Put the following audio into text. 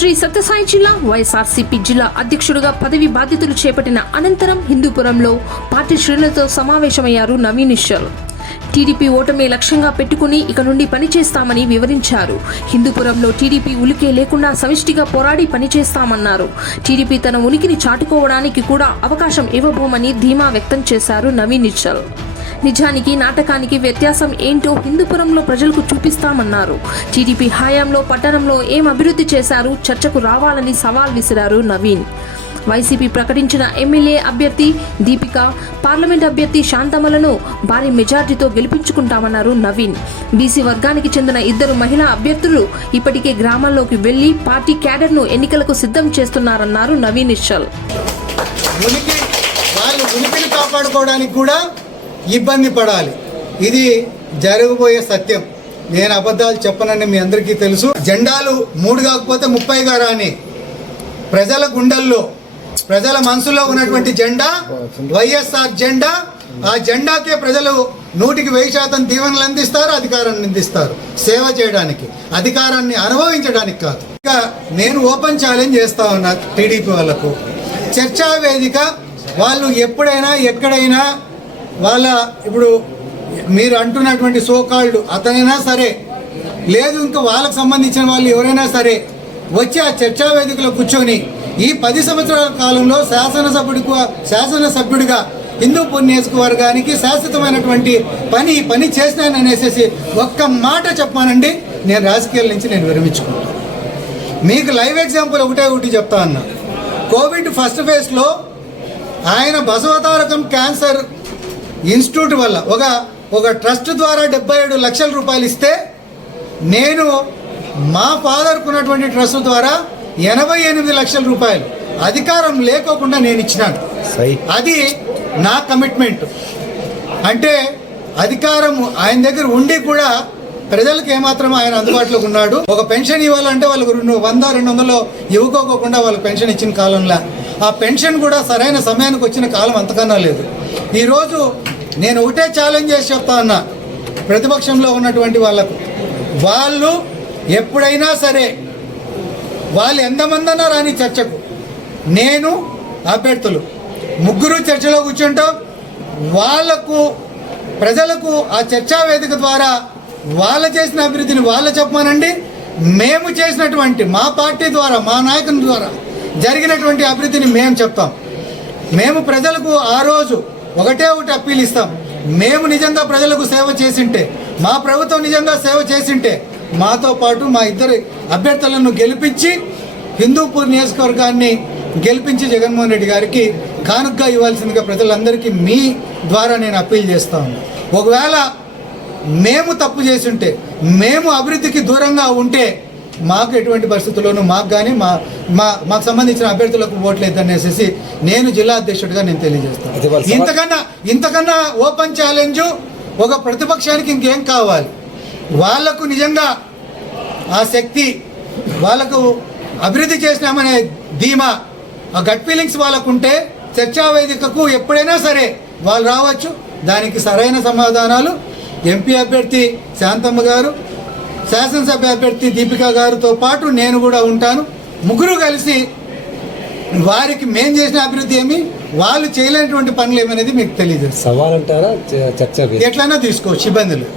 శ్రీ సత్యసాయి జిల్లా వైఎస్ఆర్సీపీ జిల్లా అధ్యక్షుడిగా పదవి బాధ్యతలు చేపట్టిన అనంతరం హిందూపురంలో పార్టీ శ్రేణులతో సమావేశమయ్యారు నవీన్ ఇషర్ టీడీపీ ఓటమి లక్ష్యంగా పెట్టుకుని ఇక నుండి పనిచేస్తామని వివరించారు. హిందూపురంలో టీడీపీ ఉలికే లేకుండా సమిష్టిగా పోరాడి పనిచేస్తామన్నారు. టీడీపీ తన ఉనికిని చాటుకోవడానికి కూడా అవకాశం ఇవ్వబోమని ధీమా వ్యక్తం చేశారు నవీన్ ఇచ్చల్ నిజానికి నాటకానికి వ్యత్యాసం ఏంటో హిందూపురంలో ప్రజలకు చూపిస్తామన్నారు. టీడీపీ హయాంలో పట్టణంలో ఏం అభివృద్ధి చేశారు చర్చకు రావాలని సవాల్ విసిరారు నవీన్. వైసీపీ ప్రకటించిన ఎమ్మెల్యే అభ్యర్థి దీపిక పార్లమెంట్ అభ్యర్థి శాంతమలను భారీ మెజార్టీతో గెలిపించుకుంటామన్నారు నవీన్. బీసీ వర్గానికి చెందిన ఇద్దరు మహిళా అభ్యర్థులు ఇప్పటికే గ్రామాల్లోకి వెళ్ళి పార్టీ క్యాడర్ను ఎన్నికలకు సిద్ధం చేస్తున్నారన్నారు నవీన్ నిశ్చల్ కాపాడుకోవడానికి కూడా ఇబ్బంది పడాలి. ఇది జరగబోయే సత్యం. నేను అబద్ధాలు చెప్పనని మీ అందరికీ తెలుసు. జెండాలు మూడు కాకపోతే ముప్పైగా రాని ప్రజల గుండెల్లో ప్రజల మనసులో ఉన్నటువంటి జెండా వైఎస్ఆర్ జెండా ఆ జెండాకే ప్రజలు నూటికి వెయ్యి శాతం దీవెనలు అందిస్తారు అధికారాన్ని అందిస్తారు. సేవ చేయడానికి అధికారాన్ని అనుభవించడానికి కాదు. ఇక నేను ఓపెన్ ఛాలెంజ్ చేస్తా ఉన్నా టీడీపీ వాళ్ళకు చర్చా వేదిక వాళ్ళు ఎప్పుడైనా ఎక్కడైనా వాళ్ళ ఇప్పుడు మీరు అంటున్నటువంటి సోకాళ్ళు అతనైనా సరే లేదు ఇంకా వాళ్ళకు సంబంధించిన వాళ్ళు ఎవరైనా సరే వచ్చి ఆ చర్చా వేదికలో కూర్చొని ఈ పది సంవత్సరాల కాలంలో శాసనసభ్యుడికి శాసనసభ్యుడిగా హిందూపూర్ నియోజకవర్గానికి శాశ్వతమైనటువంటి పని ఈ పని చేసినాననేసి ఒక్క మాట చెప్పానండి నేను రాజకీయాల నుంచి నేను విరమించుకుంటాను మీకు లైవ్ ఎగ్జాంపుల్ ఒకటే ఒకటి చెప్తా అన్నా. కోవిడ్ ఫస్ట్ ఫేజ్లో ఆయన బసవతారకం క్యాన్సర్ ఇన్స్టిట్యూట్ వల్ల. ఒక ఒక ట్రస్ట్ ద్వారా డెబ్బై ఏడు లక్షల రూపాయలు ఇస్తే నేను మా ఫాదర్కు ఉన్నటువంటి ట్రస్ట్ ద్వారా ఎనభై ఎనిమిది లక్షల రూపాయలు. అధికారం లేకోకుండా నేను ఇచ్చినాను. అది నా కమిట్మెంట్ అంటే అధికారం ఆయన దగ్గర ఉండి కూడా ప్రజలకు ఏమాత్రం ఆయన అందుబాటులోకి ఉన్నాడు. ఒక పెన్షన్ ఇవ్వాలంటే వాళ్ళకు రెండు వంద రెండు వందలు ఇవ్వకోకుండా వాళ్ళకి పెన్షన్ ఇచ్చిన కాలంలో. ఆ పెన్షన్ కూడా సరైన సమయానికి వచ్చిన కాలం అంతకన్నా లేదు. ఈరోజు నేను ఒకటే ఛాలెంజ్ చేసి చెప్తా అన్నా. ప్రతిపక్షంలో ఉన్నటువంటి వాళ్ళకు. వాళ్ళు ఎప్పుడైనా సరే వాళ్ళు ఎంతమంది అన్నా రాని చర్చకు. నేను అభ్యర్థులు ముగ్గురు చర్చలో కూర్చుంటాం. వాళ్ళకు ప్రజలకు ఆ చర్చా వేదిక ద్వారా వాళ్ళ చేసిన అభివృద్ధిని వాళ్ళు చెప్పమానండి. మేము చేసినటువంటి మా పార్టీ ద్వారా మా నాయకుని ద్వారా జరిగినటువంటి అభివృద్ధిని మేము చెప్తాం. మేము ప్రజలకు ఆ రోజు ఒకటే ఒకటి అప్పీల్ ఇస్తాం. మేము నిజంగా ప్రజలకు సేవ చేసింటే మా ప్రభుత్వం నిజంగా సేవ చేసింటే మాతో పాటు మా ఇద్దరు అభ్యర్థులను గెలిపించి హిందూపూర్ నియోజకవర్గాన్ని గెలిపించి జగన్మోహన్ రెడ్డి గారికి కానుకగా ఇవ్వాల్సిందిగా ప్రజలందరికీ మీ ద్వారా నేను అప్పీల్ చేస్తా ఉన్నాను ఒకవేళ మేము తప్పు చేసి ఉంటే మేము అభివృద్ధికి దూరంగా ఉంటే మాకు ఎటువంటి పరిస్థితుల్లోనూ మాకు కానీ మా మా మాకు సంబంధించిన అభ్యర్థులకు ఓట్లేదు అనేసి నేను జిల్లా అధ్యక్షుడిగా నేను తెలియజేస్తాను. ఇంతకన్నా ఇంతకన్నా ఓపెన్ ఛాలెంజ్ ఒక ప్రతిపక్షానికి ఇంకేం కావాలి? వాళ్ళకు నిజంగా ఆ శక్తి వాళ్ళకు అభివృద్ధి చేసినామనే ధీమా ఆ గట్ ఫీలింగ్స్ వాళ్ళకు ఉంటే చర్చా వేదికకు ఎప్పుడైనా సరే వాళ్ళు రావచ్చు. దానికి సరైన సమాధానాలు. ఎంపీ అభ్యర్థి శాంతమ్మ గారు శాసనసభ అభ్యర్థి దీపిక గారితో పాటు నేను కూడా ఉంటాను. ముగ్గురు కలిసి వారికి మేం చేసిన అభివృద్ధి ఏమి? వాళ్ళు చేయలేనటువంటి పనులు ఏమనేది మీకు తెలియజేస్తాం సవాల్ అంటారా చర్చ? ఎట్లయినా తీసుకోవచ్చు ఇబ్బంది లేదు.